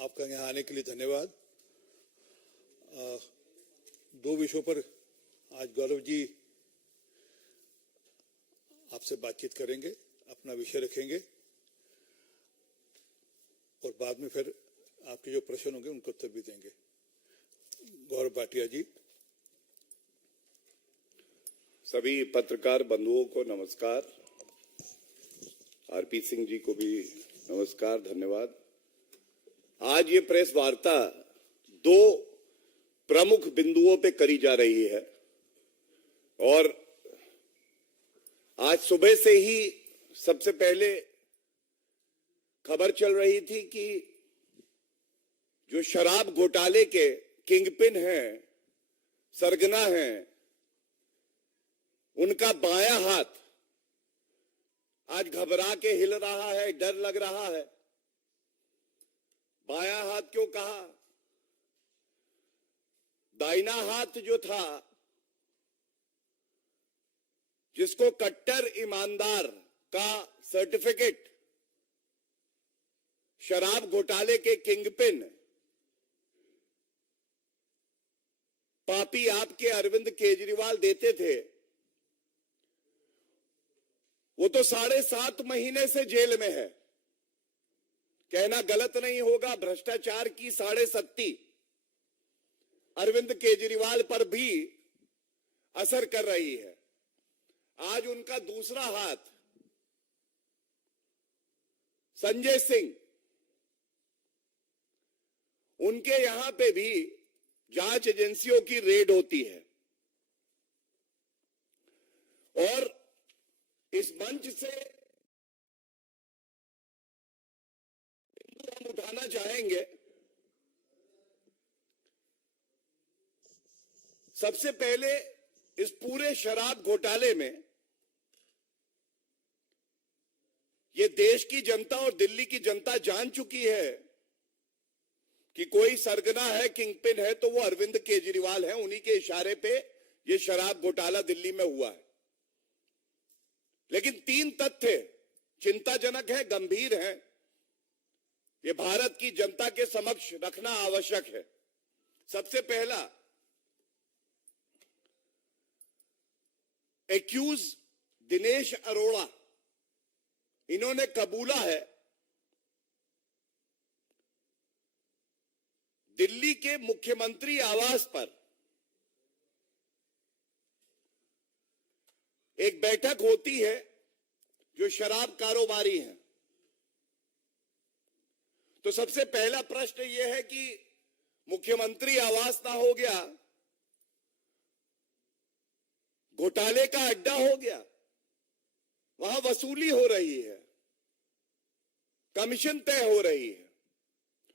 आपका यहाँ आने के लिए धन्यवाद। दो विषयों पर आज गौरव जी आपसे बातचीत करेंगे, अपना विषय रखेंगे और बाद में फिर आपके जो प्रश्न होंगे उनको उत्तर भी देंगे। गौरव भाटिया जी। सभी पत्रकार बंधुओं को नमस्कार। आरपी सिंह जी को भी नमस्कार, धन्यवाद। आज ये प्रेस वार्ता दो प्रमुख बिंदुओं पे करी जा रही है और आज सुबह से ही सबसे पहले खबर चल रही थी कि जो शराब घोटाले के किंगपिन हैं, सरगना हैं, उनका बायां हाथ आज घबरा के हिल रहा है, डर लग रहा है। बायां हाथ क्यों कहा? दाहिना हाथ जो था, जिसको कट्टर ईमानदार का सर्टिफिकेट शराब घोटाले के किंगपिन पापी आपके अरविंद केजरीवाल देते थे, वो तो 7.5 महीने से जेल में है। कहना गलत नहीं होगा, भ्रष्टाचार की 7.5 अरविंद केजरीवाल पर भी असर कर रही है। आज उनका दूसरा हाथ संजय सिंह, उनके यहां पे भी जांच एजेंसियों की रेड होती है और इस मंच से हम उठाना चाहेंगे। सबसे पहले इस पूरे शराब घोटाले में ये देश की जनता और दिल्ली की जनता जान चुकी है कि कोई सरगना है, किंगपिन है तो वो अरविंद केजरीवाल है। उन्हीं के इशारे पे ये शराब घोटाला दिल्ली में हुआ है। लेकिन 3 तथ्य चिंताजनक है, गंभीर है, ये भारत की जनता के समक्ष रखना आवश्यक है। सबसे पहला, एक्यूज दिनेश अरोड़ा, इन्होंने कबूला है दिल्ली के मुख्यमंत्री आवास पर एक बैठक होती है जो शराब कारोबारी हैं। तो सबसे पहला प्रश्न यह है कि मुख्यमंत्री आवास ना हो गया, घोटाले का अड्डा हो गया, वहां वसूली हो रही है, कमीशन तय हो रही है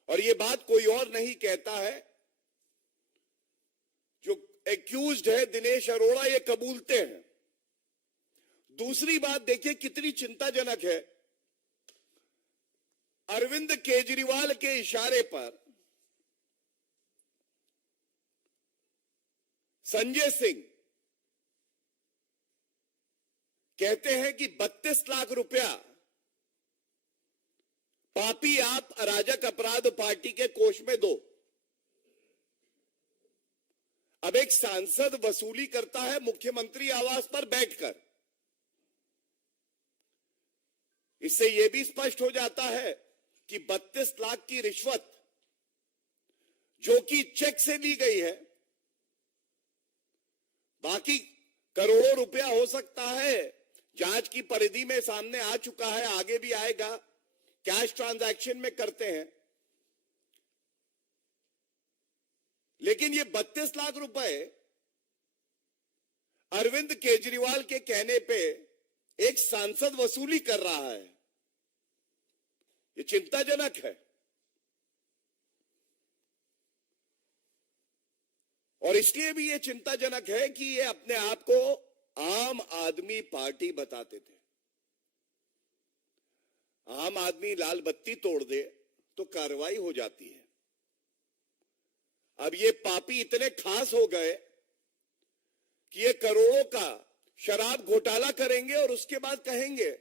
और यह बात कोई और नहीं कहता है, जो एक्यूज्ड है दिनेश अरोड़ा, ये कबूलते हैं। दूसरी बात देखिए कितनी चिंताजनक है। अरविंद केजरीवाल के इशारे पर संजय सिंह कहते हैं कि 32 लाख रुपया पापी आप अराजक अपराध पार्टी के कोष में दो। अब एक सांसद वसूली करता है मुख्यमंत्री आवास पर बैठकर। इससे यह भी स्पष्ट हो जाता है कि 32 लाख की रिश्वत जो कि चेक से ली गई है, बाकी करोड़ों रुपया हो सकता है, जांच की परिधि में सामने आ चुका है, आगे भी आएगा, कैश ट्रांजैक्शन में करते हैं। लेकिन ये 32 लाख रुपए अरविंद केजरीवाल के कहने पे एक सांसद वसूली कर रहा है, ये चिंताजनक है। और इसलिए भी ये चिंताजनक है कि ये अपने आप को आम आदमी पार्टी बताते थे। आम आदमी लाल बत्ती तोड़ दे तो कार्रवाई हो जाती है। अब ये पापी इतने खास हो गए कि ये करोड़ों का शराब घोटाला करेंगे और उसके बाद कहेंगे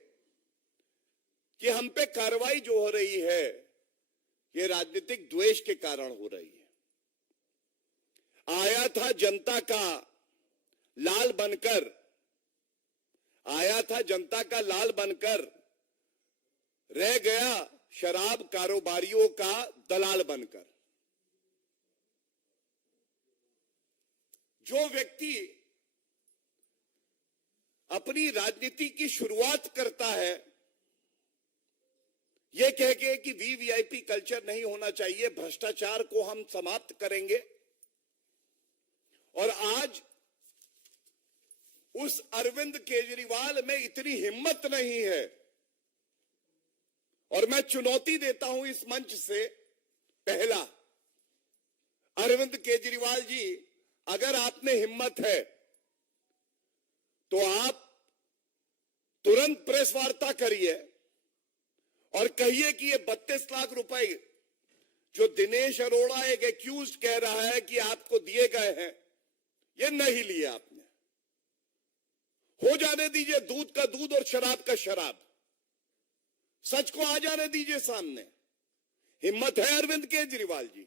कि हम पे कार्रवाई जो हो रही है ये राजनीतिक द्वेष के कारण हो रही है। आया था जनता का लाल बनकर, आया था जनता का लाल बनकर, रह गया शराब कारोबारियों का दलाल बनकर। जो व्यक्ति अपनी राजनीति की शुरुआत करता है यह कह के कि वीवीआईपी कल्चर नहीं होना चाहिए, भ्रष्टाचार को हम समाप्त करेंगे, और आज उस अरविंद केजरीवाल में इतनी हिम्मत नहीं है, और मैं चुनौती देता हूं इस मंच से, पहला, अरविंद केजरीवाल जी, अगर आप में हिम्मत है तो आप तुरंत प्रेस वार्ता करिए और कहिए कि ये 32 लाख रुपए जो दिनेश अरोड़ा एक एक्यूज कह रहा है कि आपको दिए गए हैं, ये नहीं लिए आपने। हो जाने दीजिए दूध का दूध और शराब का शराब, सच को आ जाने दीजिए सामने। हिम्मत है अरविंद केजरीवाल जी।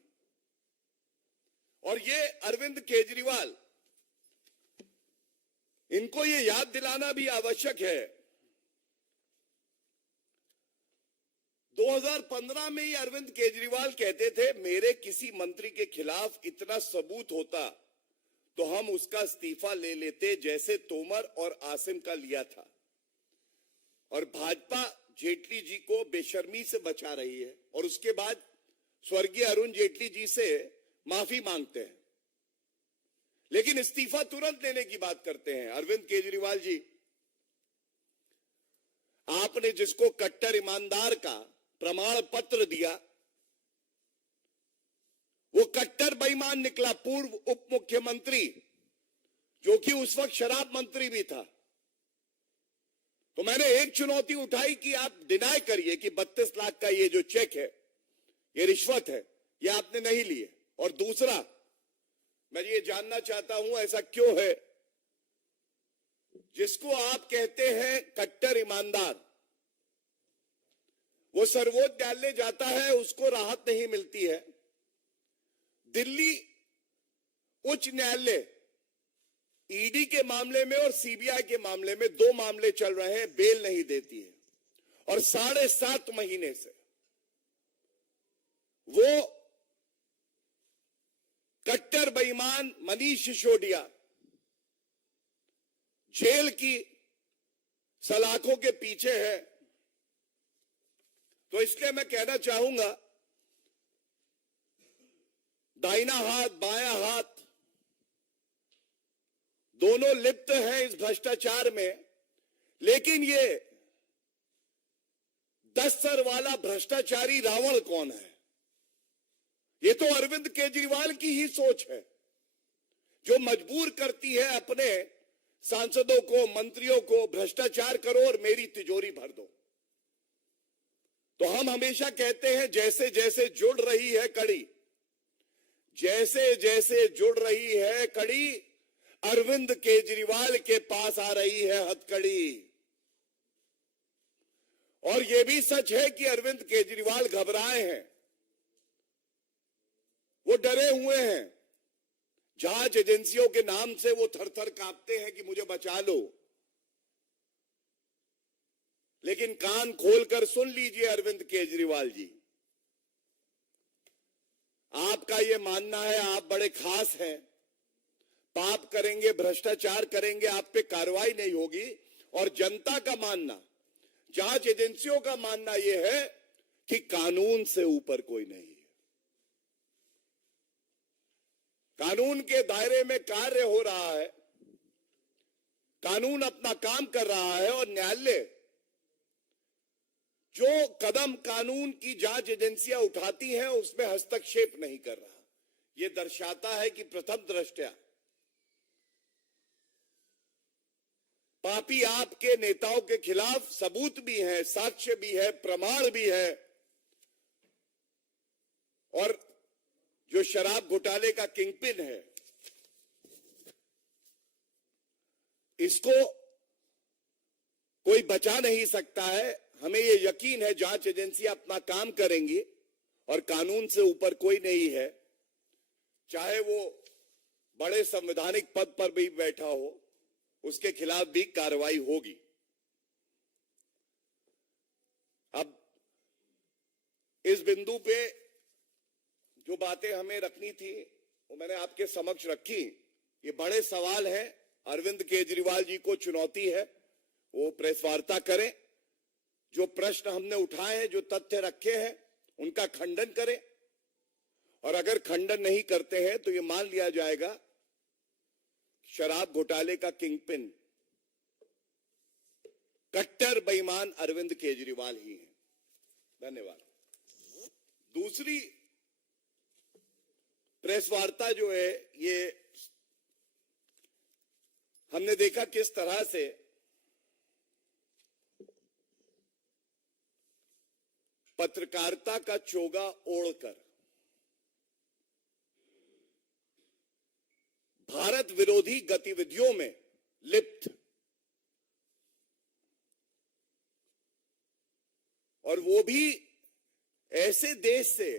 और ये अरविंद केजरीवाल, इनको ये याद दिलाना भी आवश्यक है, 2015 में ही अरविंद केजरीवाल कहते थे मेरे किसी मंत्री के खिलाफ इतना सबूत होता तो हम उसका इस्तीफा ले लेते, जैसे तोमर और आसिम का लिया था। और भाजपा जेटली जी को बेशर्मी से बचा रही है और उसके बाद स्वर्गीय अरुण जेटली जी से माफी मांगते हैं, लेकिन इस्तीफा तुरंत लेने की बात करते हैं। अरविंद केजरीवाल जी, आपने जिसको कट्टर ईमानदार का प्रमाण पत्र दिया वो कट्टर बेईमान निकला, पूर्व उप मुख्यमंत्री जो कि उस वक्त शराब मंत्री भी था। तो मैंने एक चुनौती उठाई कि आप डिनाई करिए कि 32 लाख का ये जो चेक है ये रिश्वत है, ये आपने नहीं लिए। और दूसरा, मैं ये जानना चाहता हूं ऐसा क्यों है जिसको आप कहते हैं कट्टर ईमानदार, वो सर्वोच्च न्यायालय जाता है उसको राहत नहीं मिलती है, दिल्ली उच्च न्यायालय ईडी के मामले में और सीबीआई के मामले में 2 मामले चल रहे हैं, बेल नहीं देती है, और 7.5 महीने से वो कट्टर बेईमान मनीष सिसोदिया जेल की सलाखों के पीछे है। तो इसलिए मैं कहना चाहूंगा, दाहिना हाथ बायां हाथ दोनों लिप्त हैं इस भ्रष्टाचार में, लेकिन ये 10 सर वाला भ्रष्टाचारी रावण कौन है? ये तो अरविंद केजरीवाल की ही सोच है जो मजबूर करती है अपने सांसदों को, मंत्रियों को, भ्रष्टाचार करो और मेरी तिजोरी भर दो। तो हम हमेशा कहते हैं जैसे जैसे जुड़ रही है कड़ी, जैसे जैसे जुड़ रही है कड़ी, अरविंद केजरीवाल के पास आ रही है हथकड़ी। और यह भी सच है कि अरविंद केजरीवाल घबराए हैं, वो डरे हुए हैं, जांच एजेंसियों के नाम से वो थर-थर कांपते हैं कि मुझे बचा लो। लेकिन कान खोलकर सुन लीजिए अरविंद केजरीवाल जी, आपका ये मानना है आप बड़े खास हैं, पाप करेंगे, भ्रष्टाचार करेंगे, आप पे कार्रवाई नहीं होगी, और जनता का मानना, जांच एजेंसियों का मानना यह है कि कानून से ऊपर कोई नहीं है। कानून के दायरे में कार्य हो रहा है, कानून अपना काम कर रहा है, और न्यायालय जो कदम कानून की जांच एजेंसियां उठाती हैं उसमें हस्तक्षेप नहीं कर रहा। यह दर्शाता है कि प्रथम दृष्टया पापी आपके नेताओं के खिलाफ सबूत भी है, साक्ष्य भी है, प्रमाण भी है, और जो शराब घोटाले का किंगपिन है इसको कोई बचा नहीं सकता है। हमें ये यकीन है जांच एजेंसी अपना काम करेंगी और कानून से ऊपर कोई नहीं है, चाहे वो बड़े संवैधानिक पद पर भी बैठा हो, उसके खिलाफ भी कार्रवाई होगी। अब इस बिंदु पे जो बातें हमें रखनी थी वो मैंने आपके समक्ष रखी। ये बड़े सवाल हैं, अरविंद केजरीवाल जी को चुनौती है, वो प्रेस वार्ता करें, जो प्रश्न हमने उठाए हैं, जो तथ्य रखे हैं, उनका खंडन करें, और अगर खंडन नहीं करते हैं तो ये मान लिया जाएगा शराब घोटाले का किंगपिन कट्टर बेईमान अरविंद केजरीवाल ही है। धन्यवाद। दूसरी प्रेस वार्ता जो है, ये हमने देखा किस तरह से पत्रकारिता का चोगा ओढ़कर भारत विरोधी गतिविधियों में लिप्त, और वो भी ऐसे देश से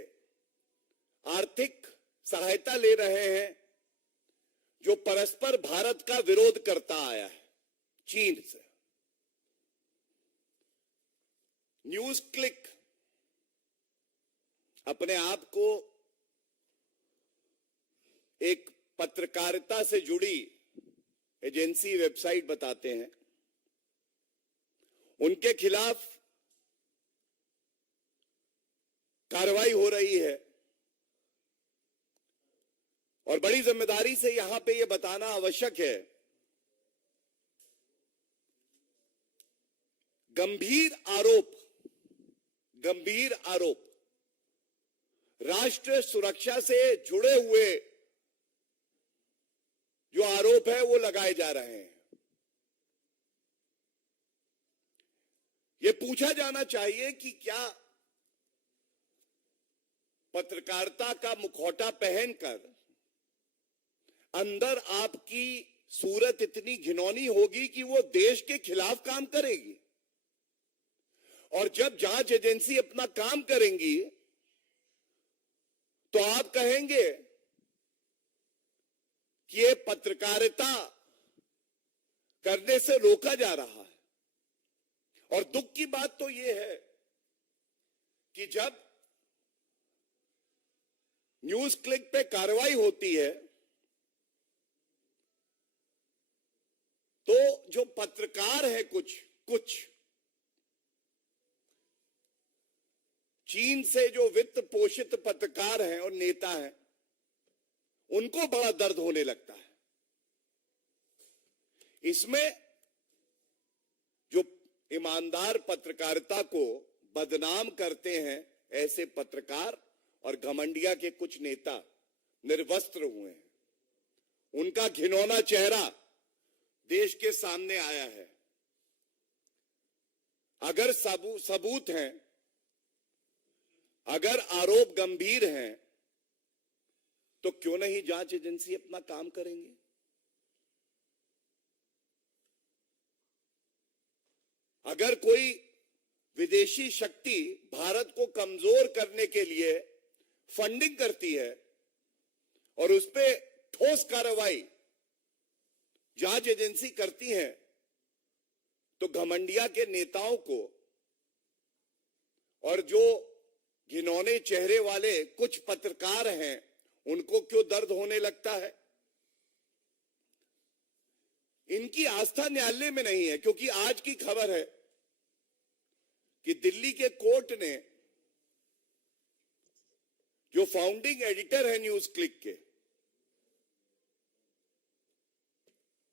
आर्थिक सहायता ले रहे हैं जो परस्पर भारत का विरोध करता आया है, चीन से। न्यूज क्लिक अपने आप को एक पत्रकारिता से जुड़ी एजेंसी, वेबसाइट बताते हैं। उनके खिलाफ कार्रवाई हो रही है, और बड़ी जिम्मेदारी से यहां पे यह बताना आवश्यक है, गंभीर आरोप राष्ट्र सुरक्षा से जुड़े हुए जो आरोप है वो लगाए जा रहे हैं। ये पूछा जाना चाहिए कि क्या पत्रकारिता का मुखौटा पहनकर अंदर आपकी सूरत इतनी घिनौनी होगी कि वो देश के खिलाफ काम करेगी, और जब जांच एजेंसी अपना काम करेंगी तो आप कहेंगे कि ये पत्रकारिता करने से रोका जा रहा है। और दुख की बात तो यह है कि जब न्यूज क्लिक पे कार्रवाई होती है तो जो पत्रकार है, कुछ चीन से जो वित्त पोषित पत्रकार हैं और नेता हैं, उनको बड़ा दर्द होने लगता है। इसमें जो ईमानदार पत्रकारिता को बदनाम करते हैं ऐसे पत्रकार और घमंडिया के कुछ नेता निर्वस्त्र हुए हैं, उनका घिनौना चेहरा देश के सामने आया है। अगर सबूत हैं, अगर आरोप गंभीर हैं, तो क्यों नहीं जांच एजेंसी अपना काम करेंगे? अगर कोई विदेशी शक्ति भारत को कमजोर करने के लिए फंडिंग करती है और उस पर ठोस कार्रवाई जांच एजेंसी करती है, तो घमंडिया के नेताओं को और जो घिनौने चेहरे वाले कुछ पत्रकार हैं उनको क्यों दर्द होने लगता है? इनकी आस्था न्यायालय में नहीं है, क्योंकि आज की खबर है कि दिल्ली के कोर्ट ने जो फाउंडिंग एडिटर है न्यूज क्लिक के,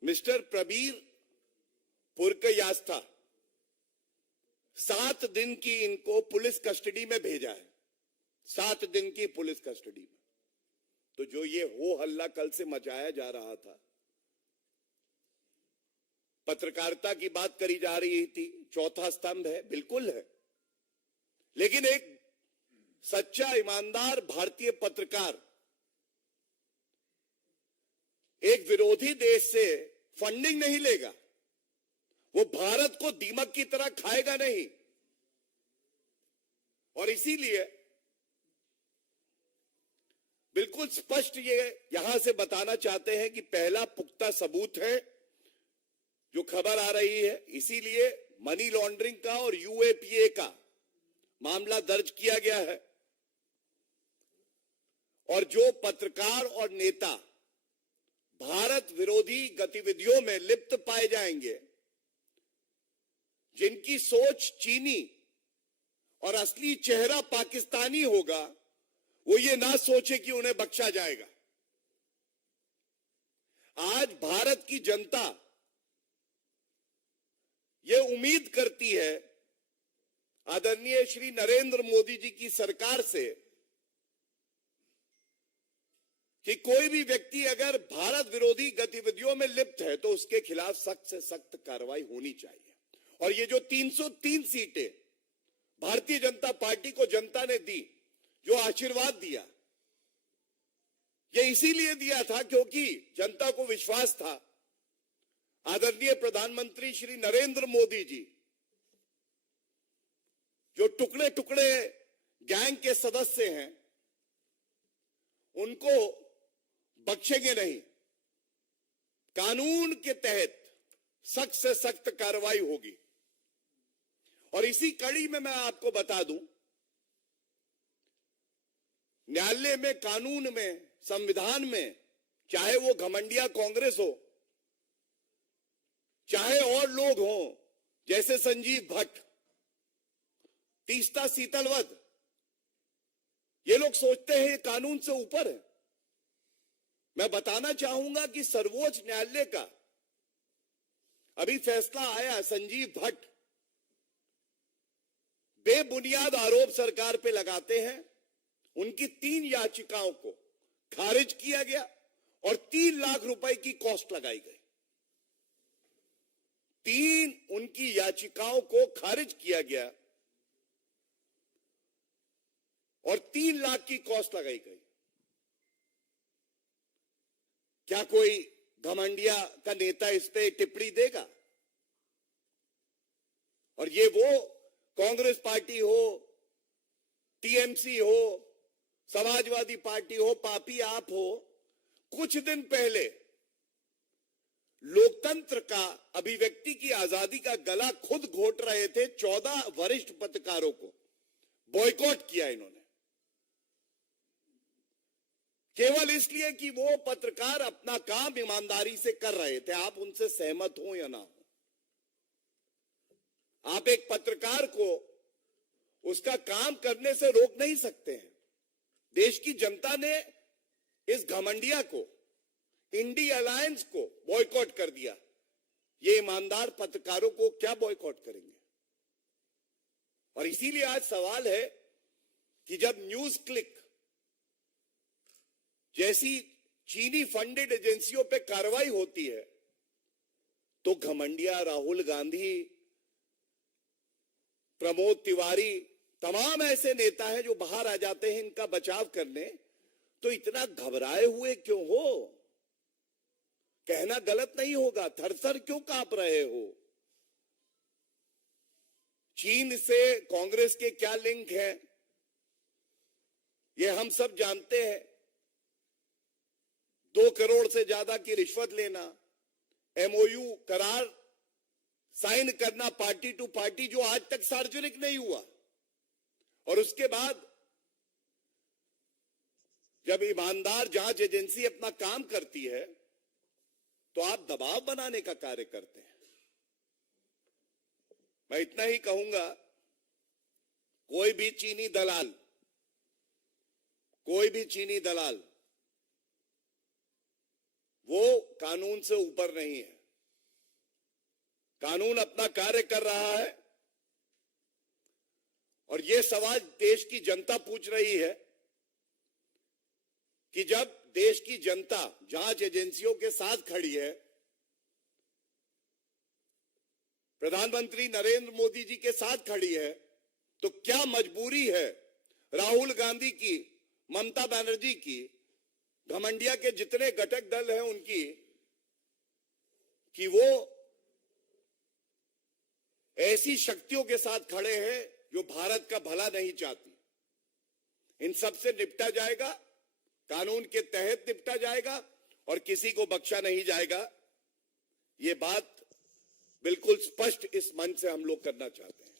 मिस्टर प्रबीर पुरकयास्था, 7 दिन की इनको पुलिस कस्टडी में भेजा है, 7 दिन की पुलिस कस्टडी में। तो जो ये हो हल्ला कल से मचाया जा रहा था, पत्रकारिता की बात करी जा रही थी, चौथा स्तंभ है, बिल्कुल है, लेकिन एक सच्चा ईमानदार भारतीय पत्रकार एक विरोधी देश से फंडिंग नहीं लेगा, वो भारत को दीमक की तरह खाएगा नहीं। और इसीलिए बिल्कुल स्पष्ट ये यहां से बताना चाहते हैं कि पहला पुख्ता सबूत है जो खबर आ रही है, इसीलिए मनी लॉन्ड्रिंग का और यूएपीए का मामला दर्ज किया गया है। और जो पत्रकार और नेता भारत विरोधी गतिविधियों में लिप्त पाए जाएंगे, जिनकी सोच चीनी और असली चेहरा पाकिस्तानी होगा, वो ये ना सोचे कि उन्हें बख्शा जाएगा। आज भारत की जनता ये उम्मीद करती है आदरणीय श्री नरेंद्र मोदी जी की सरकार से कि कोई भी व्यक्ति अगर भारत विरोधी गतिविधियों में लिप्त है तो उसके खिलाफ सख्त से सख्त कार्रवाई होनी चाहिए। और ये जो 303 सीटें भारतीय जनता पार्टी को जनता ने दी, जो आशीर्वाद दिया, ये इसीलिए दिया था क्योंकि जनता को विश्वास था आदरणीय प्रधानमंत्री श्री नरेंद्र मोदी जी, जो टुकड़े टुकड़े गैंग के सदस्य हैं, उनको बख्शेंगे नहीं। कानून के तहत सख्त से सख्त कार्रवाई होगी। और इसी कड़ी में मैं आपको बता दूं, न्यायालय में, कानून में, संविधान में, चाहे वो घमंडिया कांग्रेस हो, चाहे और लोग हों जैसे संजीव भट्ट, तीस्ता सीतलवद, ये लोग सोचते हैं ये कानून से ऊपर है। मैं बताना चाहूंगा कि सर्वोच्च न्यायालय का अभी फैसला आया, संजीव भट्ट बेबुनियाद आरोप सरकार पे लगाते हैं, उनकी 3 याचिकाओं को खारिज किया गया और 3 लाख रुपए की कॉस्ट लगाई गई। 3 उनकी याचिकाओं को खारिज किया गया और 3 लाख की कॉस्ट लगाई गई। क्या कोई घमंडिया का नेता इस पे टिप्पणी देगा? और ये वो कांग्रेस पार्टी हो, टीएमसी हो, समाजवादी पार्टी हो, पापी आप हो, कुछ दिन पहले लोकतंत्र का, अभिव्यक्ति की आजादी का गला खुद घोट रहे थे 14 वरिष्ठ पत्रकारों को बॉयकॉट किया इन्होंने, केवल इसलिए कि वो पत्रकार अपना काम ईमानदारी से कर रहे थे। आप उनसे सहमत हो या ना हो, आप एक पत्रकार को उसका काम करने से रोक नहीं सकते हैं। देश की जनता ने इस घमंडिया को, इंडी अलायंस को बॉयकॉट कर दिया। ये ईमानदार पत्रकारों को क्या बॉयकॉट करेंगे? और इसीलिए आज सवाल है कि जब न्यूज क्लिक जैसी चीनी फंडेड एजेंसियों पे कार्रवाई होती है तो घमंडिया, राहुल गांधी, प्रमोद तिवारी, तमाम ऐसे नेता हैं जो बाहर आ जाते हैं इनका बचाव करने। तो इतना घबराए हुए क्यों हो? कहना गलत नहीं होगा, थरथर क्यों कांप रहे हो? चीन से कांग्रेस के क्या लिंक है ये हम सब जानते हैं। 2 करोड़ से ज्यादा की रिश्वत लेना, एमओयू करार साइन करना पार्टी टू पार्टी, जो आज तक सार्वजनिक नहीं हुआ, और उसके बाद जब ईमानदार जांच एजेंसी अपना काम करती है तो आप दबाव बनाने का कार्य करते हैं। मैं इतना ही कहूंगा, कोई भी चीनी दलाल वो कानून से ऊपर नहीं है। कानून अपना कार्य कर रहा है और यह सवाल देश की जनता पूछ रही है कि जब देश की जनता जांच एजेंसियों के साथ खड़ी है, प्रधानमंत्री नरेंद्र मोदी जी के साथ खड़ी है, तो क्या मजबूरी है राहुल गांधी की, ममता बनर्जी की, घमंडिया के जितने घटक दल हैं उनकी, कि वो ऐसी शक्तियों के साथ खड़े हैं जो भारत का भला नहीं चाहती। इन सब से निपटा जाएगा कानून के तहत निपटा जाएगा और किसी को बख्शा नहीं जाएगा। ये बात बिल्कुल स्पष्ट इस मंच से हम लोग करना चाहते हैं।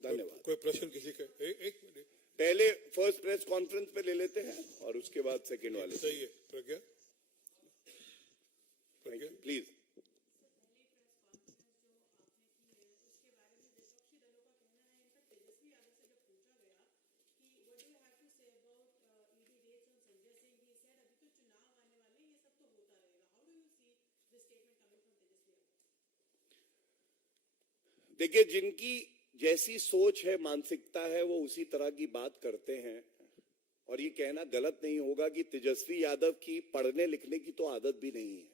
धन्यवाद। कोई प्रश्न किसी का? एक मिनट, पहले फर्स्ट प्रेस कॉन्फ्रेंस पे ले लेते हैं और उसके बाद सेकंड वाले। सही है। प्रज्ञा, प्लीज। देखिए, जिनकी जैसी सोच है, मानसिकता है, वो उसी तरह की बात करते हैं। और ये कहना गलत नहीं होगा कि तेजस्वी यादव की पढ़ने लिखने की तो आदत भी नहीं है।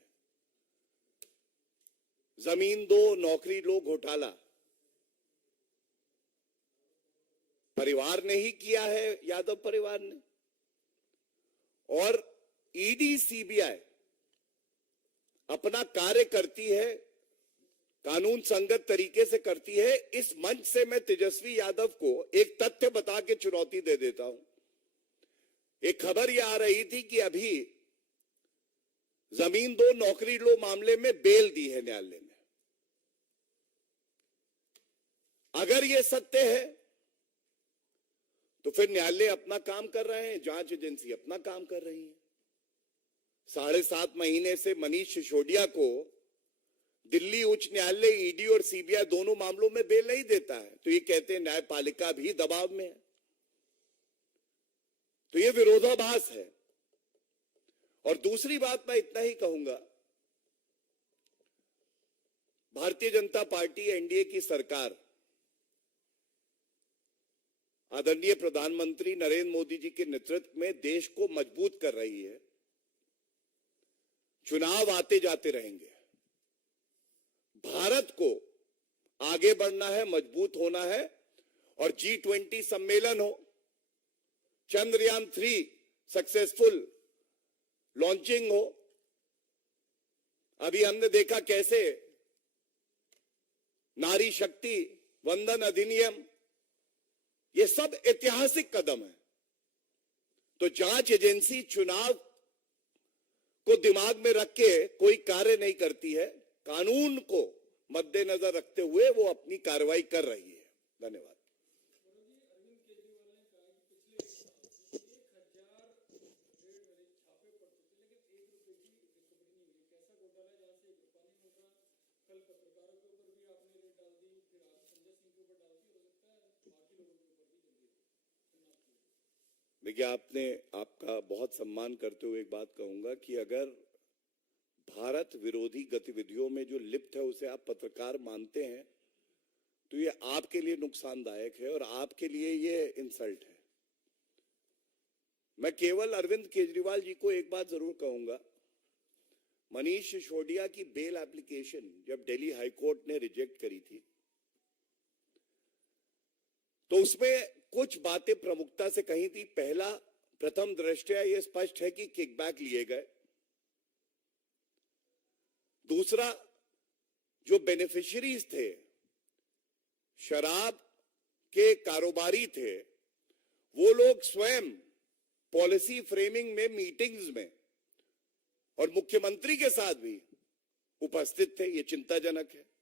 जमीन दो नौकरी लो घोटाला परिवार ने ही किया है, यादव परिवार ने। और ईडी सीबीआई अपना कार्य करती है, कानून संगत तरीके से करती है। इस मंच से मैं तेजस्वी यादव को एक तथ्य बता के चुनौती दे देता हूं। एक खबर यह आ रही थी कि अभी जमीन दो नौकरी लो मामले में बेल दी है न्यायालय ने। अगर यह सत्य है तो फिर न्यायालय अपना काम कर रहे हैं, जांच एजेंसी अपना काम कर रही है। 7.5 महीने से मनीष सिसोदिया को दिल्ली उच्च न्यायालय ईडी और सीबीआई दोनों मामलों में बेल नहीं देता है, तो ये कहते हैं न्यायपालिका भी दबाव में है। तो ये विरोधाभास है। और दूसरी बात मैं इतना ही कहूंगा, भारतीय जनता पार्टी एनडीए की सरकार आदरणीय प्रधानमंत्री नरेंद्र मोदी जी के नेतृत्व में देश को मजबूत कर रही है। चुनाव आते जाते रहेंगे। भारत को आगे बढ़ना है, मजबूत होना है और G20 सम्मेलन हो, चंद्रयान 3 सक्सेसफुल लॉन्चिंग हो। अभी हमने देखा कैसे नारी शक्ति वंदन अधिनियम, ये सब ऐतिहासिक कदम है। तो जांच एजेंसी चुनाव को दिमाग में रख के कोई कार्य नहीं करती है, कानून को मद्देनजर रखते हुए वो अपनी कार्रवाई कर रही है। धन्यवाद। देखिए, आपका बहुत सम्मान करते हुए एक बात कहूंगा कि अगर भारत विरोधी गतिविधियों में जो लिप्त है उसे आप पत्रकार मानते हैं तो ये आपके लिए नुकसानदायक है और आपके लिए ये इंसल्ट है। मैं केवल अरविंद केजरीवाल जी को एक बात जरूर कहूंगा, मनीष सिसोदिया की बेल एप्लीकेशन जब दिल्ली हाईकोर्ट ने रिजेक्ट करी थी तो उसमें कुछ बातें प्रमुखता से कही थी। पहला, प्रथम दृष्टया यह स्पष्ट है कि किकबैक लिए गए। दूसरा, जो बेनिफिशियरीज थे, शराब के कारोबारी थे, वो लोग स्वयं पॉलिसी फ्रेमिंग में, मीटिंग्स में और मुख्यमंत्री के साथ भी उपस्थित थे। ये चिंताजनक है।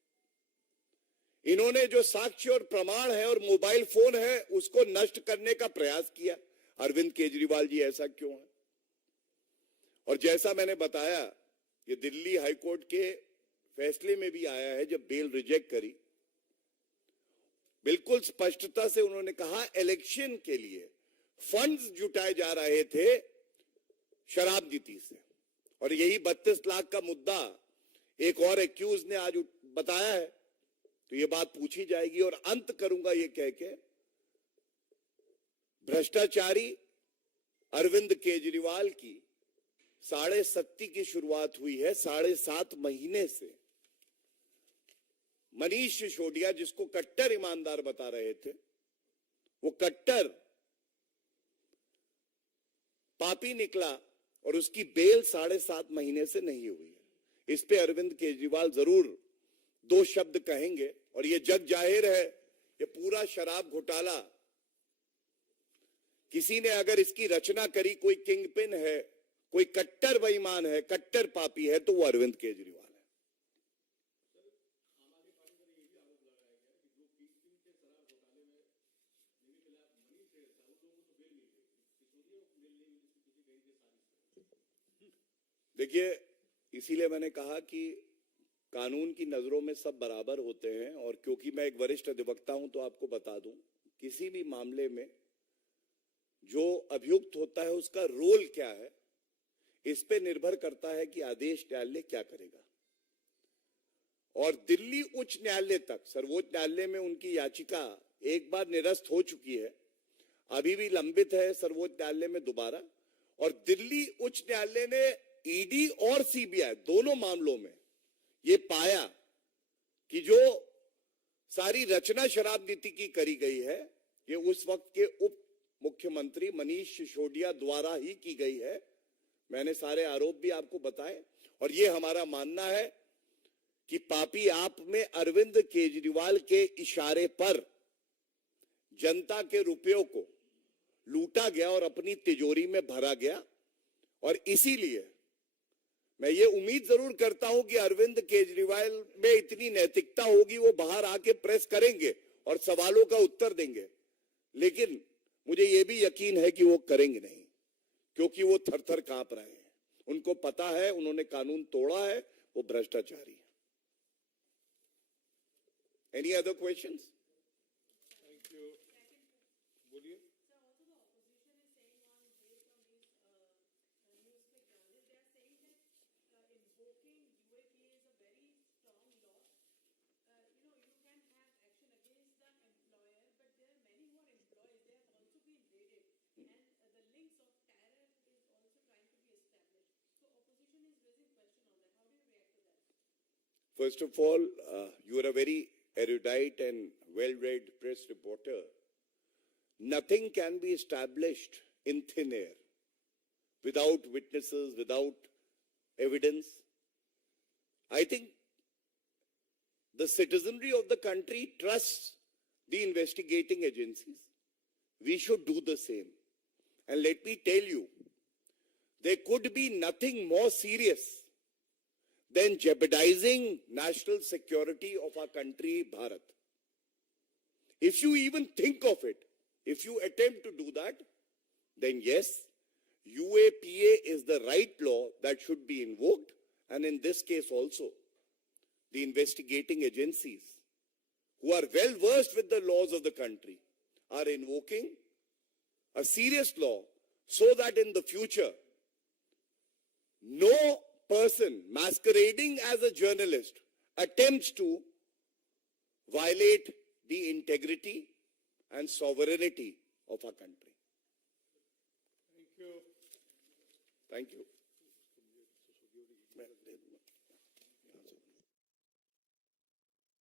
इन्होंने जो साक्ष्य और प्रमाण है और मोबाइल फोन है उसको नष्ट करने का प्रयास किया। अरविंद केजरीवाल जी, ऐसा क्यों है? और जैसा मैंने बताया, ये दिल्ली हाईकोर्ट के फैसले में भी आया है। जब बेल रिजेक्ट करी, बिल्कुल स्पष्टता से उन्होंने कहा इलेक्शन के लिए फंड्स जुटाए जा रहे थे शराब नीति से, और यही 32 लाख का मुद्दा एक और एक्यूज ने आज बताया है। तो ये बात पूछी जाएगी। और अंत करूंगा ये कह के, भ्रष्टाचारी अरविंद केजरीवाल की 7.5 की शुरुआत हुई है। 7.5 महीने से मनीष सिसोदिया, जिसको कट्टर ईमानदार बता रहे थे, वो कट्टर पापी निकला और उसकी बेल 7.5 महीने से नहीं हुई है। इस पे अरविंद केजरीवाल जरूर 2 शब्द कहेंगे। और ये जग जाहिर है, ये पूरा शराब घोटाला किसी ने अगर इसकी रचना करी, कोई किंग पिन है, कोई कट्टर बेईमान है, कट्टर पापी है, तो वो अरविंद केजरीवाल है। देखिए, इसीलिए मैंने कहा कि कानून की नजरों में सब बराबर होते हैं, और क्योंकि मैं एक वरिष्ठ अधिवक्ता हूं तो आपको बता दूं, किसी भी मामले में जो अभियुक्त होता है उसका रोल क्या है, इस पे निर्भर करता है कि आदेश न्यायालय क्या करेगा। और दिल्ली उच्च न्यायालय तक, सर्वोच्च न्यायालय में उनकी याचिका एक बार निरस्त हो चुकी है, अभी भी लंबित है सर्वोच्च न्यायालय में दोबारा। और दिल्ली उच्च न्यायालय ने ईडी और सीबीआई दोनों मामलों में ये पाया कि जो सारी रचना शराब नीति की करी गई है, ये उस वक्त के उप मुख्यमंत्री मनीष सिसोदिया द्वारा ही की गई है। मैंने सारे आरोप भी आपको बताए, और ये हमारा मानना है कि पापी आप में अरविंद केजरीवाल के इशारे पर जनता के रुपयों को लूटा गया और अपनी तिजोरी में भरा गया। और इसीलिए मैं ये उम्मीद जरूर करता हूं कि अरविंद केजरीवाल में इतनी नैतिकता होगी, वो बाहर आके प्रेस करेंगे और सवालों का उत्तर देंगे, लेकिन मुझे ये भी यकीन है कि वो करेंगे नहीं, क्योंकि वो थर-थर कांप रहे हैं। उनको पता है उन्होंने कानून तोड़ा है, वो भ्रष्टाचारी है। Any other questions? Thank you. बोलिए। First of all, you are a very erudite and well-read press reporter. Nothing can be established in thin air without witnesses, without evidence. I think the citizenry of the country trusts the investigating agencies. We should do the same. And let me tell you, there could be nothing more serious than jeopardizing national security of our country, Bharat. If you even think of it, if you attempt to do that, then yes, UAPA is the right law that should be invoked, and in this case also, the investigating agencies, who are well versed with the laws of the country, are invoking a serious law so that in the future, no person masquerading as a journalist attempts to violate the integrity and sovereignty of our country. Thank you. Thank you.